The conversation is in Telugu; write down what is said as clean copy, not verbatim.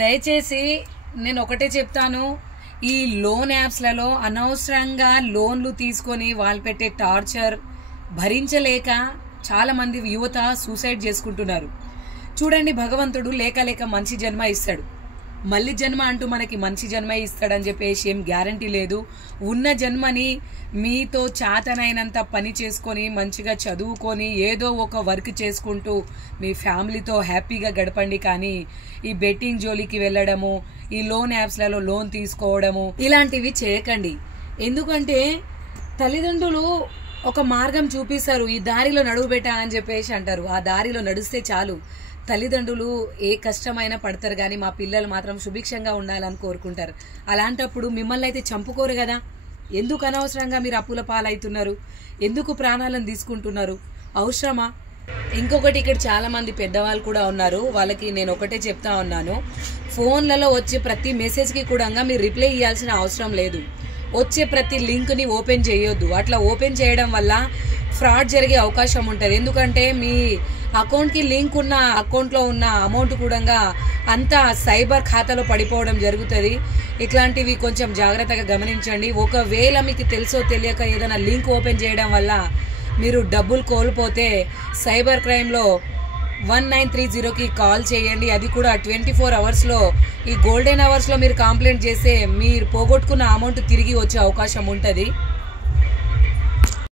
దయచేసి నేను ఒకటే చెప్తాను, ఈ లోన్ యాప్స్లలో అనవసరంగా లోన్లు తీసుకొని వాళ్ళు పెట్టే టార్చర్ భరించలేక చాలా మంది యువత సూసైడ్ చేసుకుంటున్నారు. చూడండి, భగవంతుడు లేక లేక మంచి జన్మ ఇస్తాడు, మళ్ళీ జన్మ అంటూ మనకి మంచి జన్మ ఇస్తాడని చెప్పేసి ఏం గ్యారంటీ లేదు. ఉన్న జన్మని మీతో చాతనైనంత పని చేసుకొని మంచిగా చదువుకొని ఏదో ఒక వర్క్ చేసుకుంటూ మీ ఫ్యామిలీతో హ్యాపీగా గడపండి. కానీ ఈ బెట్టింగ్ జోలికి వెళ్ళడము, ఈ లోన్ యాప్స్లలో లోన్ తీసుకోవడము ఇలాంటివి చేయకండి. ఎందుకంటే తల్లిదండ్రులు ఒక మార్గం చూపిస్తారు, ఈ దారిలో నడువు బెట్ట అని చెప్పేసి అంటారు. ఆ దారిలో నడిస్తే చాలు, తల్లిదండ్రులు ఏ కష్టమైనా పడతారు, కానీ మా పిల్లలు మాత్రం సుభిక్షంగా ఉండాలని కోరుకుంటారు. అలాంటప్పుడు మిమ్మల్ని అయితే చంపుకోరు కదా. ఎందుకు అనవసరంగా మీరు అప్పుల పాలవుతున్నారు? ఎందుకు ప్రాణాలను తీసుకుంటున్నారు? అవసరమా? ఇంకొకటి, ఇక్కడ చాలా మంది పెద్దవాళ్ళు కూడా ఉన్నారు, వాళ్ళకి నేను ఒకటే చెప్తా ఉన్నాను, ఫోన్లలో వచ్చే ప్రతి మెసేజ్కి కూడా మీరు రిప్లై ఇవ్వాల్సిన అవసరం లేదు. వచ్చే ప్రతి లింక్ని ఓపెన్ చేయొద్దు. అట్లా ఓపెన్ చేయడం వల్ల ఫ్రాడ్ జరిగే అవకాశం ఉంటుంది. ఎందుకంటే మీ అకౌంట్కి లింక్ ఉన్న అకౌంట్లో ఉన్న అమౌంట్ కూడా అంతా సైబర్ ఖాతాలో పడిపోవడం జరుగుతుంది. ఇట్లాంటివి కొంచెం జాగ్రత్తగా గమనించండి. ఒకవేళ మీకు తెలుసో తెలియక ఏదైనా లింక్ ఓపెన్ చేయడం వల్ల మీరు డబ్బులు కోల్పోతే సైబర్ క్రైమ్లో 1930కి కాల్ చేయండి. అది కూడా 24 అవర్స్లో, ఈ గోల్డెన్ అవర్స్లో మీరు కంప్లైంట్ చేస్తే మీరు పోగొట్టుకున్న అమౌంట్ తిరిగి వచ్చే అవకాశం ఉంటుంది.